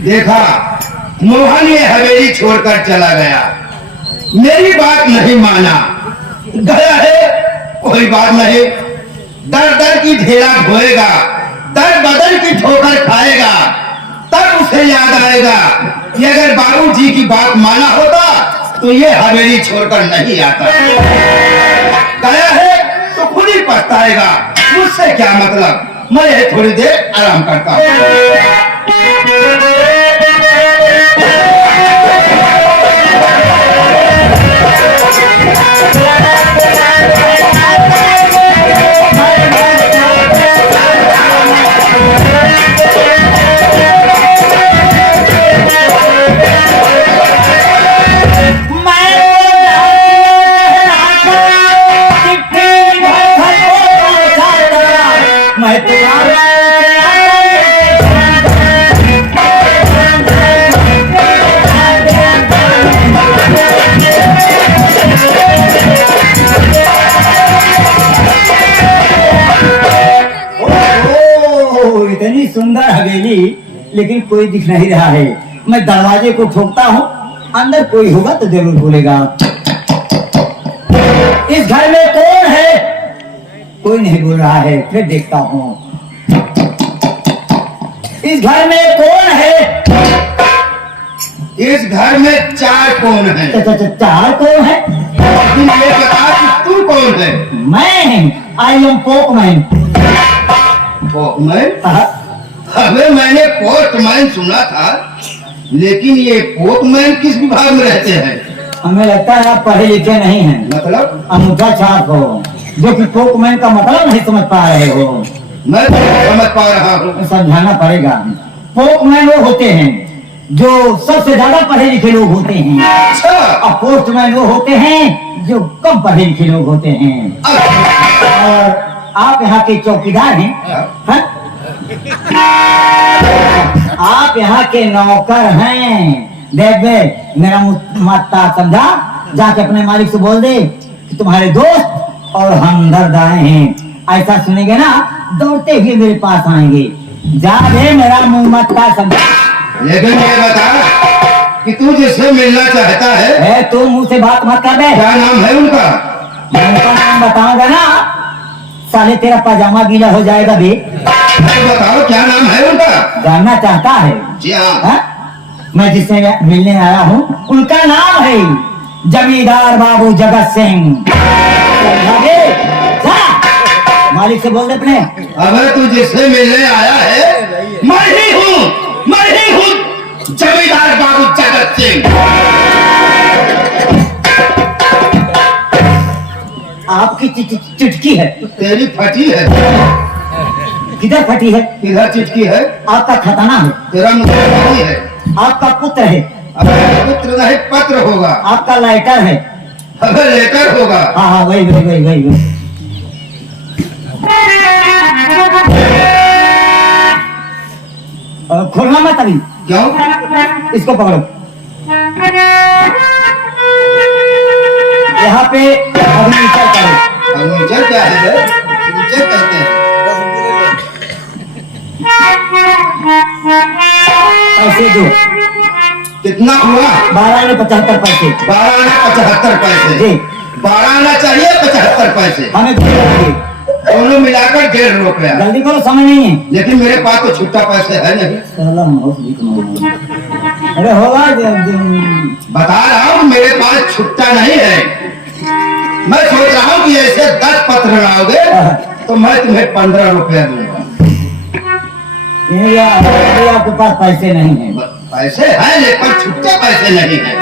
देखा, मोहन ये हवेली छोड़कर चला गया, मेरी बात नहीं माना। गया है, कोई बात नहीं, दर दर की ढेला ढोएगा, दर बदर की ठोकर खाएगा, तब उसे याद आएगा कि अगर बाबूजी की बात माना होता तो ये हवेली छोड़कर नहीं आता। गया है तो खुद ही पछताएगा, मुझसे क्या मतलब, मैं यही थोड़ी देर आराम करता हूँ। इतनी सुंदर हवेली, लेकिन कोई दिख नहीं रहा है। मैं दरवाजे को ठोकता हूँ, अंदर कोई होगा तो जरूर बोलेगा। इस घर में कौन है? कोई नहीं बोल रहा है। फिर देखता हूँ, इस घर में कौन है? इस घर में चार कौन है? चार कौन है? तुम ये बता कि तू कौन है? मैं आई एम पोकमैन। पोकमैन? अबे मैंने पोस्टमैन सुना था, लेकिन ये पोकमैन किस विभाग में रहते हैं? हमें लगता है आप पढ़े लिखे नहीं हैं। मतलब? अंगूठा छाप हो, जो कि पोकमैन का मतलब नहीं समझ पा रहे हो। मैं तो समझ पा रहा हूँ। समझाना पड़ेगा। पोकमैन वो होते हैं जो सबसे ज्यादा पढ़े लिखे लोग होते हैं। अच्छा। और पोस्टमैन वो होते हैं जो कम पढ़े लिखे लोग होते हैं। और आप यहाँ के चौकीदार हैं? हाँ? आप यहाँ के नौकर हैं। देख मेरा मत्ता समझा, जाके अपने मालिक से बोल दे कि तुम्हारे दोस्त और हमदर्द आए हैं। ऐसा सुनेंगे ना, दौड़ते हुए मेरे पास आएंगे। जा दे मेरा मुंह मत्ता समझा। लेकिन ये बता कि तू जिससे मिलना चाहता है, तू मुंह से बात मत कर बे। क्या नाम है उनका? मैं उनका नाम बताऊंगा ना, साले तेरा पजामा गीला हो जाएगा बे। तो बताओ क्या नाम है उनका? जानना चाहता है? जी हाँ। हा? मैं जिससे मिलने आया हूँ उनका नाम है जमींदार बाबू जगत सिंह। मालिक से बोल दे अपने। अगर तू जिससे मिलने आया है, मैं ही हूँ जमींदार बाबू जगत सिंह। आपकी चिटकी है। तेरी फटी है। किधर फटी है? किधर चिटकी है? आपका खताना है। तेरा मुख्य है। आपका पुत्र है। पुत्र नहीं, पत्र होगा। आपका लाइटर है। अगर लेटर होगा। हाँ वही। खोलना मत अभी। क्यों? इसको पकड़ो। यहाँ पे सिग्नेचर करो। सिग्नेचर क्या है? सिग्नेचर कहते हैं। पैसे दो। कितना हुआ? 12.75 पैसे। 12.75 पैसे जी। 12 चाहिए 75 पैसे हमें दोनों मिलाकर 1.5 रुपया। जल्दी करो, समय नहीं है। लेकिन मेरे पास तो छुट्टा पैसे है नहीं। अरे होगा, बता रहा हूँ मेरे पास छुट्टा नहीं है। मैं सोच रहा हूँ कि ऐसे 10 पत्र लाओगे तो मैं तुम्हें 15 रुपया दूंगा। आपके पास पैसे नहीं है? पैसे हैं लेकिन छुट्टे पैसे नहीं है।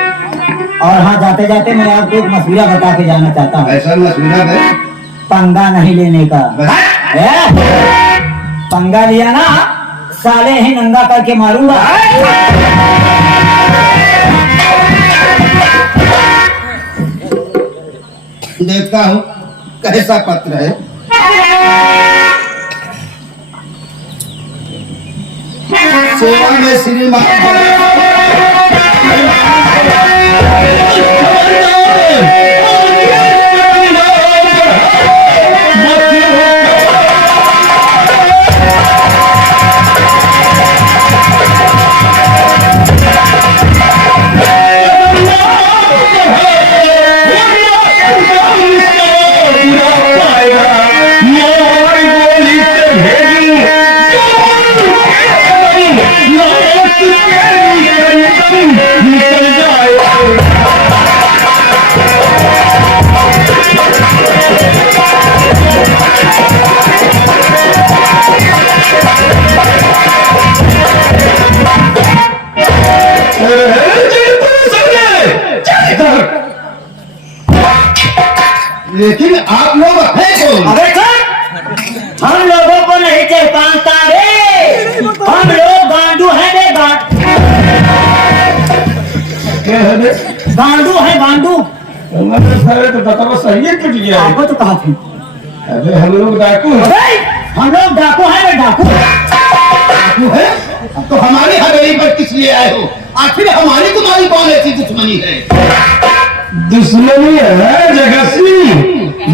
और हाँ, जाते जाते मैं आपको एक मशवरा बता के जाना चाहता हूँ। ऐसा मशवरा है? पंगा नहीं लेने का। पंगा लिया ना, साले ही नंगा करके मारूंगा। देखता हूँ कैसा पत्र है। सेवा में श्रीमान लेकिन आप लोग हैं कौन? अबे सर, हम लोगों को नहीं पहचानता रे, हम लोग गांडू हैं रे, क्या है बे? गांडू है गांडू। हमारे सारे तो बताओ सही है टूट गया है। आपको तो कहा थी। अबे हम लोग डाकू हैं। अबे हम लोग डाकू हैं रे, डाकू। डाकू है? तो हमारी हवेली पर किस लिए आए हो? आखिर हमारी तुम्हारी कौन ऐसी दुश्मनी है? दुश्मनी है जगत सिंह,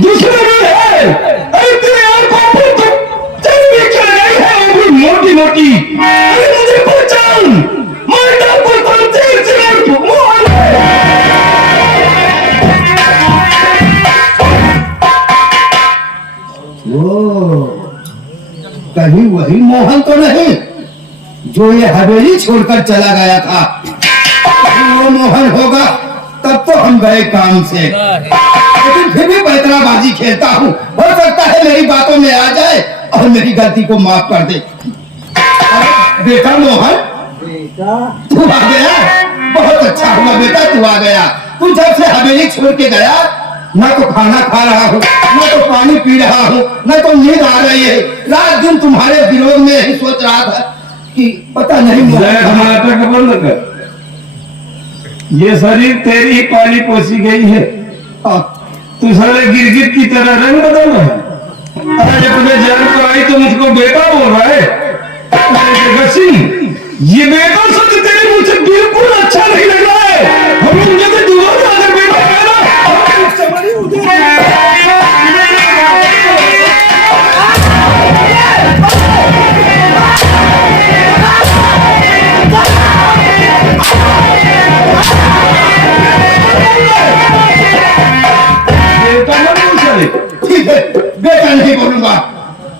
दुश्मनी है। अरे तेरे आंखों पर तो चर्बी चढ़ गई है, वो भी मोटी मोटी। अरे मुझे पहचान, मैं डाकू तांत्रिक सिंह मोहन। ओ, कहीं वही मोहन तो नहीं जो ये हवेली छोड़कर चला गया था? वो मोहन होगा तब तो हम गए काम से, लेकिन फिर भी पैतराबाजी खेलता हूँ। हो सकता है मेरी बातों में आ जाए और मेरी गलती को माफ कर दे। अरे बेटा मोहन, तू आ गया, बहुत अच्छा हुआ बेटा तू आ गया। तू जब से हवेली छोड़ के गया, ना तो खाना खा रहा हूँ, ना तो पानी पी रहा हूँ, ना तो नींद आ रही है। रात दिन तुम्हारे विरोध में ही सोच रहा था कि पता नहीं नाटक बंद कर। ये शरीर तेरी ही पाली पोसी गई है, तू सारे गिरगिट की तरह रंग बदल रहा है। अरे अपने जान को आई तो मुझको बेटा बोल रहा है। जगत सिंह, ये बेटा शब्द तेरे मुंह से बिल्कुल अच्छा नहीं लग रहा है। हम मुझे तो दोबारा अगर बेटा कहना ठीक है, बेटा नहीं बोलूंगा,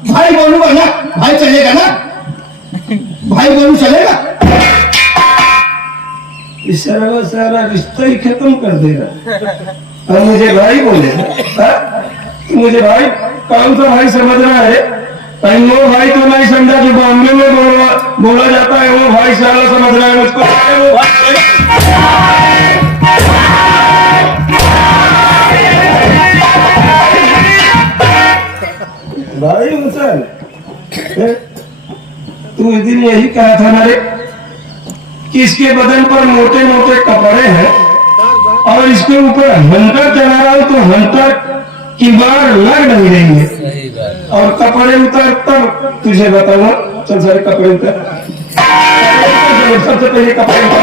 भाई बोलूंगा ना। भाई चलेगा ना? भाई बोलूं चलेगा? इस सारा रिश्ता ही खत्म कर देगा और मुझे भाई बोले। मुझे भाई कौन सा भाई समझ रहा है? कहीं वो भाई तो नहीं समझा जो बॉम्बे में बोला जाता है, वो भाई साला समझ रहा है मुझको। वो भाई मुसल, तू इस दिन यही कहा था ना रे कि इसके बदन पर मोटे मोटे कपड़े हैं और इसके ऊपर हंटर चला रहा हूं तो हंटर की बार लग नहीं रही है और कपड़े उतर तब तुझे बताऊंगा। चल सारे कपड़े उतर, सबसे पहले कपड़े उतर।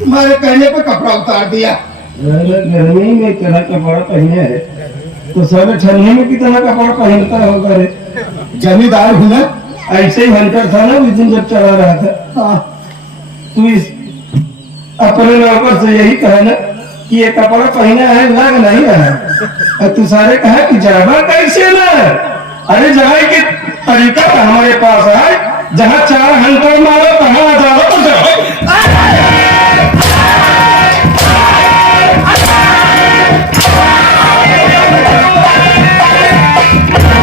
तुम्हारे कहने पे कपड़ा उतार दिया। गर्मी में इतना कपड़ा पहने है तो सारे ठंडी में कितना कपड़ा पहनता होगा रे? जमींदार हूँ ना। ऐसे ही हंटर था ना उस दिन जब चला रहा था। हाँ, तू इस अपने नौकर से यही कहा ना कि ये कपड़ा पहना है, लग नहीं रहा है। और तू सारे कहा कि जावा कैसे ना? अरे जाए के तरीका तो हमारे पास है, जहाँ 4 हंटर मारो वहां जाओ तो जाओ।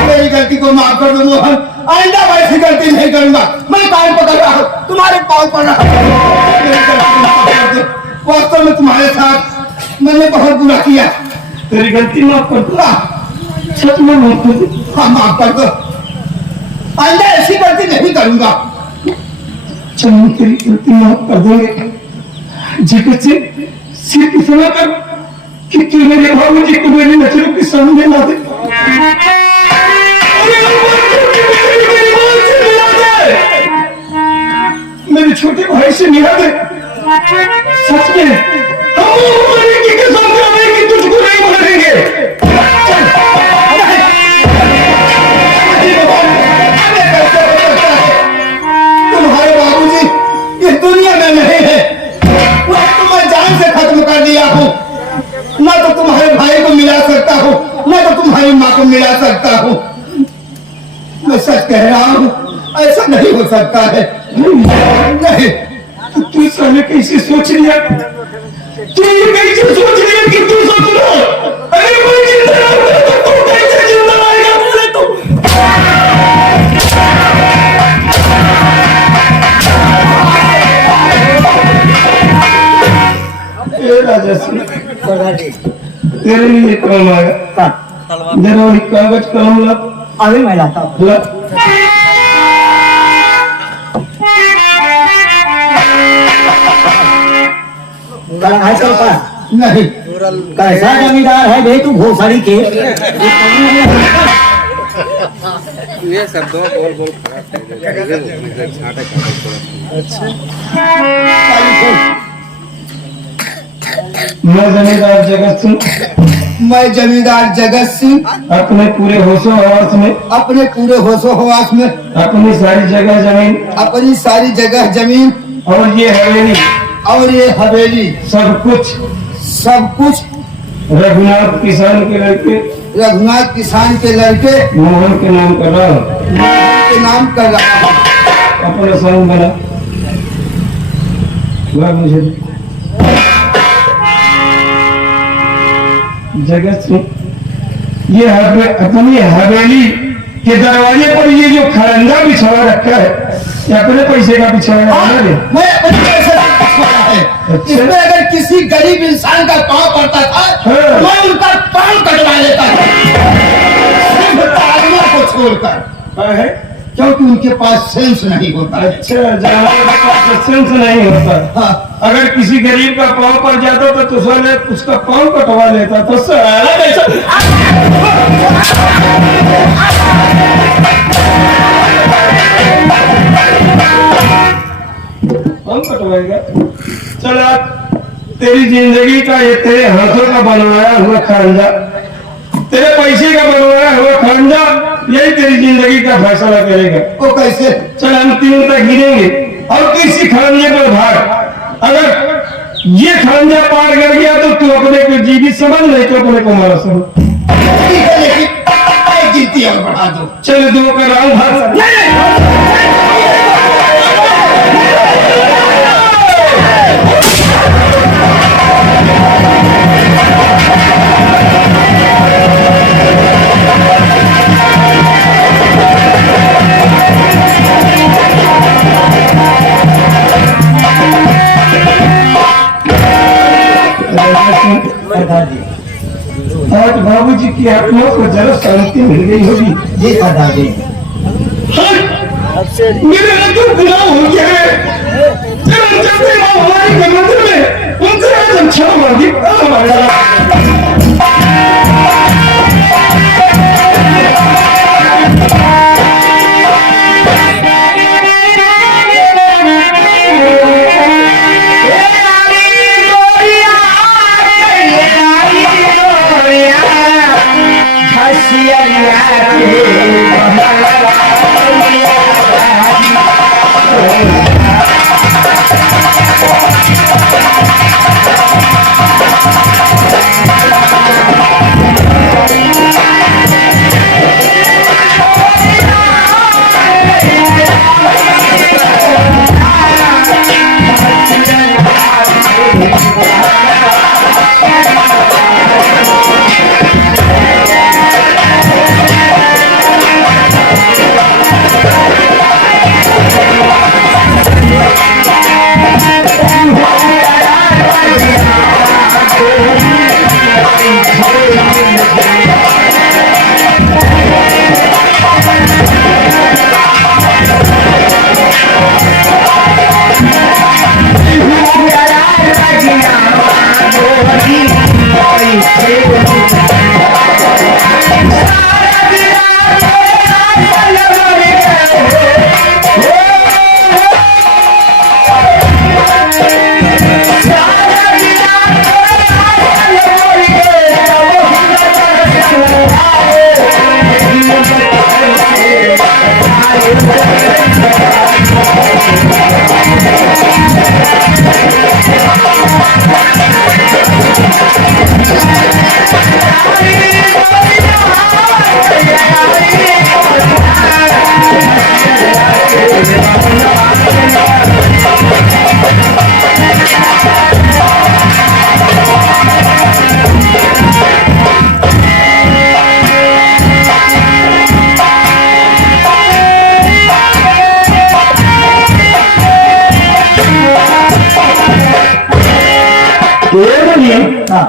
मेरी गलती को माफ कर दो मोहन, आइंदा वैसी गलती नहीं करूंगा। मैं कान पकड़ रहा हूँ, तुम्हारे पाँव पड़ रहा हूँ। मेरी गलती को माफ कर दो। वास्तव में तुम्हारे साथ मैंने बहुत बुरा किया। तेरी गलती माफ कर दो, सच में माफ कर दो। हाँ माफ कर दो, आइंदा ऐसी गलती नहीं करूंगा। चल हम तेरी गलती माफ कर देंगे। जगत से सिर्फ इतना कर कि तू मेरे बाबूजी को मेरी नजरों के सामने ला दे। मेरे छोटे भाई से मिला दे। सच में हम मरेंगे कि तुझको नहीं मारेंगे। कह रहा हूँ, ऐसा नहीं हो सकता है। नहीं, तू साले कैसे सोच लिया? तू ये कैसे सोच लिया कि तू सोच लो? अरे कोई जिंदा ना होता तो तू कैसे जिंदा आएगा? बोले तू ए राजा सिंह, सरदार जी तेरे लिए काम आया। कब जरा वही कागज कलम ला। अभी मैं लाता हूँ। ला। कलम है तेरे पास? नहीं, कैसा जमींदार है बे तू भोसड़ी के? ये सब दो गोल गोल छाटे मैं जमींदार जगत सिंह मैं जमींदार जगत सिंह अपने पूरे होशो हवास में, अपने पूरे होशो हवास में, अपनी सारी जगह जमीन अपनी सारी जगह जमीन और ये हवेली और ये हवेली सब कुछ रघुनाथ किसान के लड़के रघुनाथ किसान के लड़के मोहन के नाम कर रहा हूँ। के नाम कर रहा हूँ। अपना संग बना मुझे जगत सिंह, ये अपनी हवेली के दरवाजे पर ये जो खरंजा बिछावा रखा है, ये अपने पैसे का बिछावा है। मैं अपने पैसे से बिछवाया है। इसमें अगर किसी गरीब इंसान का पाँव पड़ता था, हाँ। मैं उनका पाँव कटवा लेता था, सिर्फ आदमियों को छोड़कर, है क्योंकि उनके पास सेंस नहीं होता है। अच्छा, जानवर के पास सेंस नहीं होता। हाँ, अगर किसी गरीब का पाँव पड़ जाता तो साले उसका पाँव कटवा लेता तो साला कैसा पाँव कटवाएगा? चला, तेरी जिंदगी का ये तेरे हाथों का बनवाया हुआ खरंजा, तेरे पैसे का बनवाया हुआ खरंजा, यही तेरी जिंदगी का फैसला करेगा। वो कैसे? चल हम तीन तक गिरेंगे और किसी खरंजे पर भाग। अगर ये खरंजा पार कर गया तो तू अपने को जीवित समझ, नहीं तो अपने को मारा समझ। ठीक है, लेकिन एक गिनती और बढ़ा दो। चल दो का राउंड भाग। सरदार जी आज बाबूजी की आत्मा को जरा शांति मिल गई होगी। जी सरदार जी मेरे अंदर गुनाह हो गया है। तेरा जब हमारी के मंदिर में उनसे आज हम क्षमा मांगी। हसिया हाँ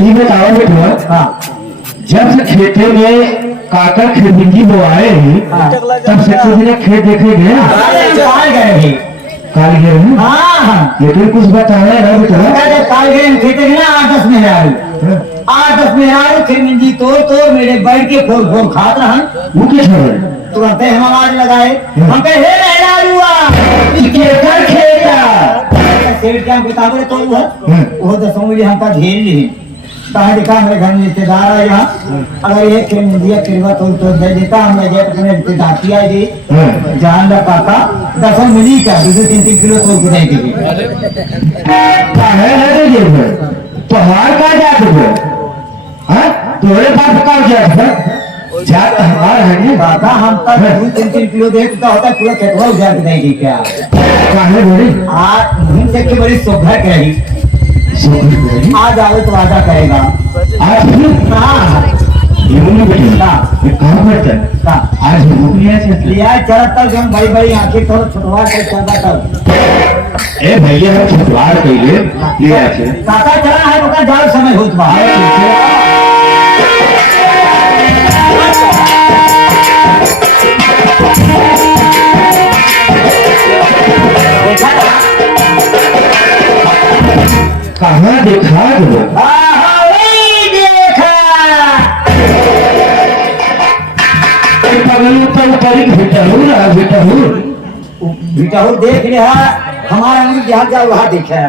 ये बताओ बेटा, हाँ जब से खेते में काकर खेत बोआए हैं, हाँ। तब से कुछ दिन खेत देखे गए काल गए थे। काल गए हैं। हाँ हाँ लेकिन कुछ बताया ना बेटा। जब काल गए हम खेते ना 8-10 मेहरारू 8-10 मेहरारू फिर मिंजी तोड़ मेरे बैठ के फोड़ फोड़ खात रहा वो क्या छोड़ तुरंत हम आवाज लगाए हम कहे हे मेहरारू केकर खेता सेठ क्या किताबें तो वो 10 मिनट हमका घेर ली कहा देखा हमारे घर में रिश्तेदार है यहाँ अगर ये खेल मिल फिर तो दे देता हम लगे अपने रिश्तेदार आई थी जान ला काका 10 मिली क्या 2-3 किलो तोड़ के देगी पहाड़ का जात हो तोरे पास का जात है जात हमार है काका हम तक 2-3 किलो देता होता पूरा खेतवा उजाड़ के देगी क्या काहे बोले आज मुंह देख के बड़ी शोभा करेगी आज आवे तो वादा करेगा आज फिर हाँ ये बोलो बेटा ये कहाँ पर चल हाँ आज भूख लिया चल लिया चला तक हम बड़ी बड़ी आंखें थोड़ा छुटवा के चलता तब ए भैया हम छुटवार कइले लिया चल काका चला है ओका जाओ समय होत बा कहाँ देखा दो देखा बिटाहुर देख लिया हमारा जहाँ जाओ वहाँ देखा है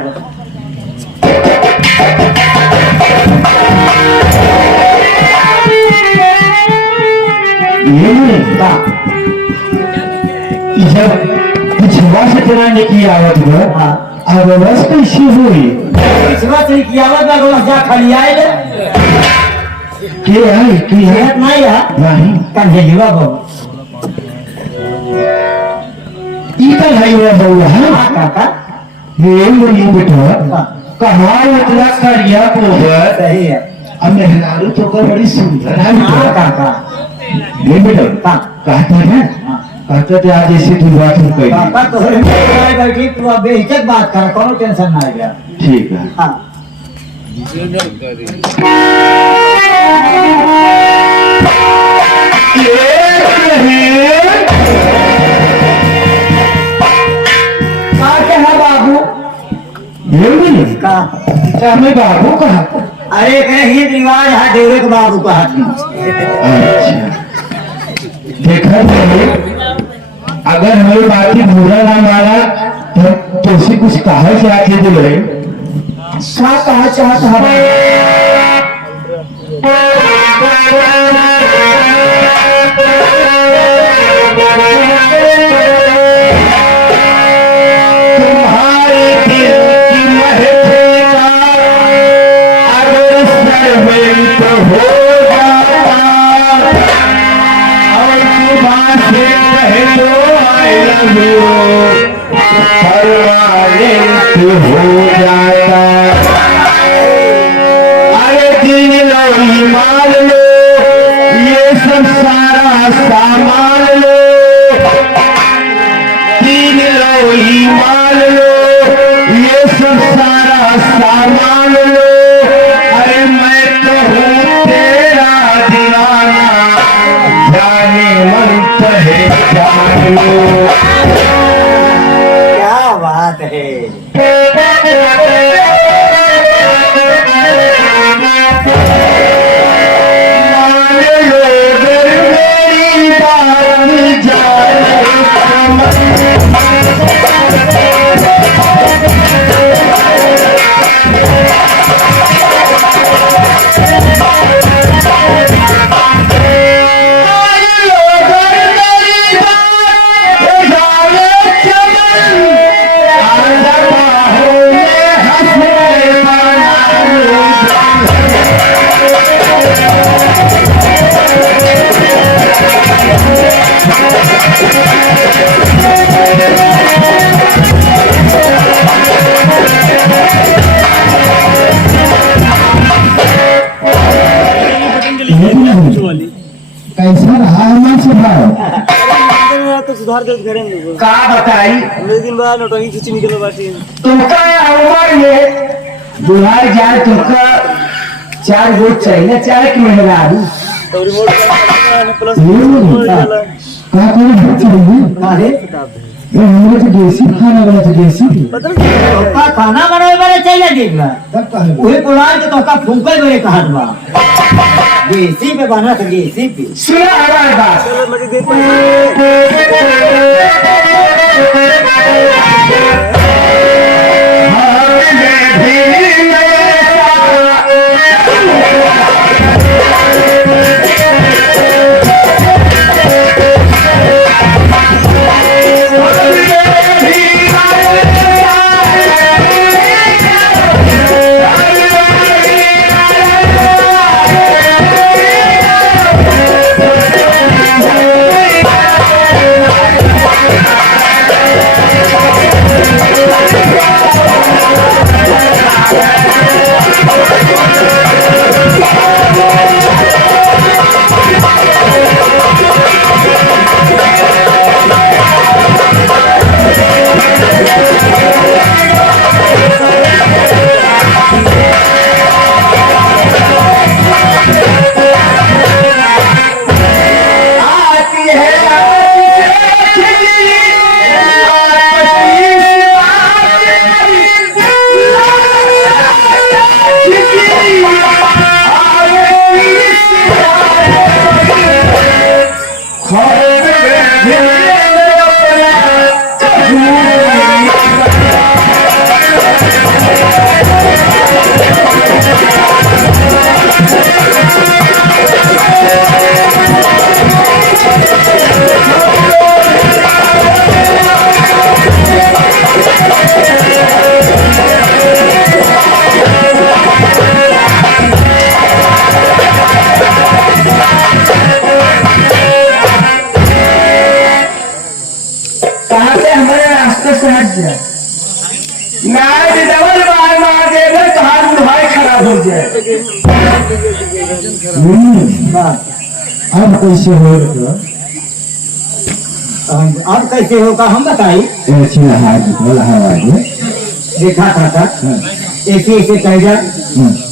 जब पिछवा से तेरा की आवत हो अब बस कैसी हुई पिछवा से की आवत में रोज जा खाली आए के आई की है सेहत नहीं है नहीं कंधे जीवा बहु इधर है ये बहु है काका ये मुझे बेटा कहाँ इतना करिया गोबर सही है अब मेहरारू तो कर बड़ी सुंदर है हाँ काका ये बेटा कहता है कहते थे आज ऐसे तू बात नहीं कही काका तोहरे में बैठी तू अब बेहिचक बात कर कोनो टेंशन ना आ गया ठीक है हाँ बाबू ये नहीं का क्या मैं बाबू कहा अरे कहे ये रिवाज है देवरे के बाबू का हाथ अच्छा देखा जाए अगर हमें बाकी बुरा ना मारा तो उसे कुछ कहा चाहते थे बड़े क्या कहा चाहता है तुम्हारे दिल की महफिला अगर शर्मिंद हो जाता और जुबान से कह दो आई लव यू शर्मिंद हो जाता अरे दिन लो ईमान लो ये सब सारा सामान लो तीन लो ईमान लो ये सब सारा सामान लो अरे मैं तो हूँ तेरा दीवाना जाने मन पहे जान लो क्या बात है मान लो अगर मेरी बात जाने कैसा रहा हमारा स्वभाव तो सुधार के करेंगे का बताई मेरे दिन बाद नोटंकी खींची निकल बाटी तुमका उम्र ये बुढ़ाई जाए तो का 4 वोट चाहिए, चाहे कि मेहरारू कहा कोई वोट चाहिए। अरे हमने तो देसी खाना बना तो देसी का खाना बनावे वाले चाहिए देख ला तब कहे वही पुलाव के तो का फूंकल बड़े कहत बा देसी पे बना तो देसी पे सुना हमारे बात अब कैसे हो अब कैसे होगा हम बताई देखा था ऐसे ऐसे कह जा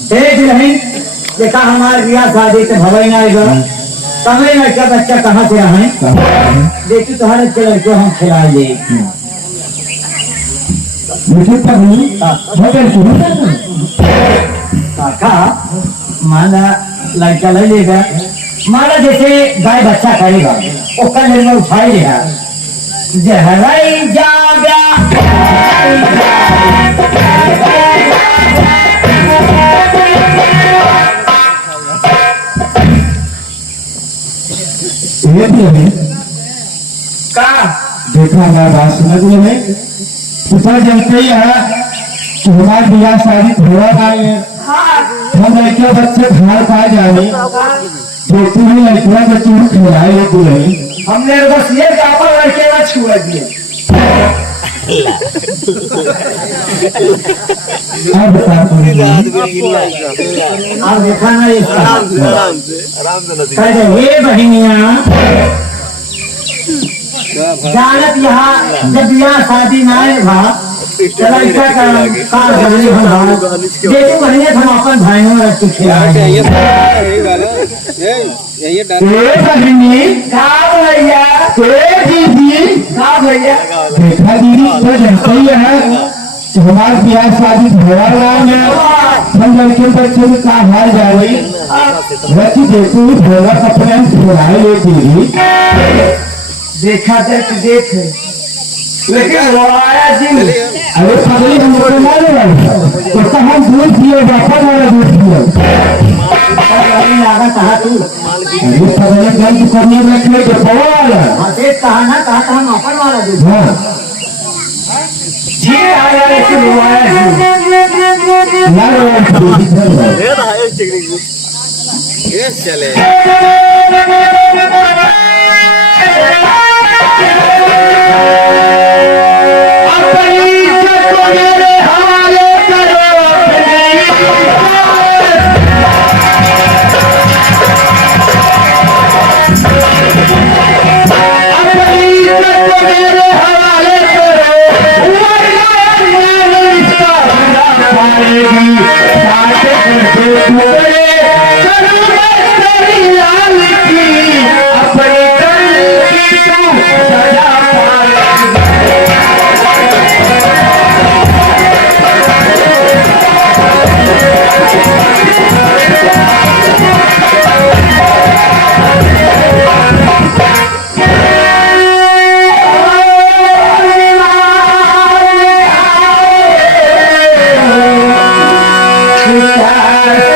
तेज नहीं देखा हमारे बियाह शादी तो भवई ना आएगा कमरे लड़का बच्चा कहाँ से रहे देखी तुम्हारे के लड़के हम खिलाए काका माना लड़का ले लेगा माना जैसे गाय बच्चा करेगा वो कल में उठाई लेगा जहराई जागा का देखा हमारा बात समझ में पिता जानते ही है कि हमारे बियाह शादी थोड़ा आए हम लड़के बच्चे घर पा जाए देखते हुए लड़कियां बच्चे को खिलाए लेते रहे हमने बस ये कापड़ लड़के का छुआ दिए अब बता आप देखा ना ये बहनिया जानत यहाँ जब बियाह शादी ना है भा चला क्या कार जल्दी हम देखो बहनिया हम अपन भाइयों में रख के खिलाए का भैया दीदी का भैया देखा दीदी तो जानते ही है हमारे बियाह शादी भरा है हम लड़के बच्चे में का हाल जा रही वैसे देखो भोला कपड़े खिलाए लेती देखा देख लेकिन वो आया जी अरे पगली हम लोग मारे वाले तो हम दूध पिए वापस वाला दूध पिए लगा कहा तू अरे पगली गंद करने रखने के वाला हाथे कहा ना कहा था हम अपन वाला दूध हाँ जी आया ऐसे वो आया जी ना ये चले हवाले करो प्यार से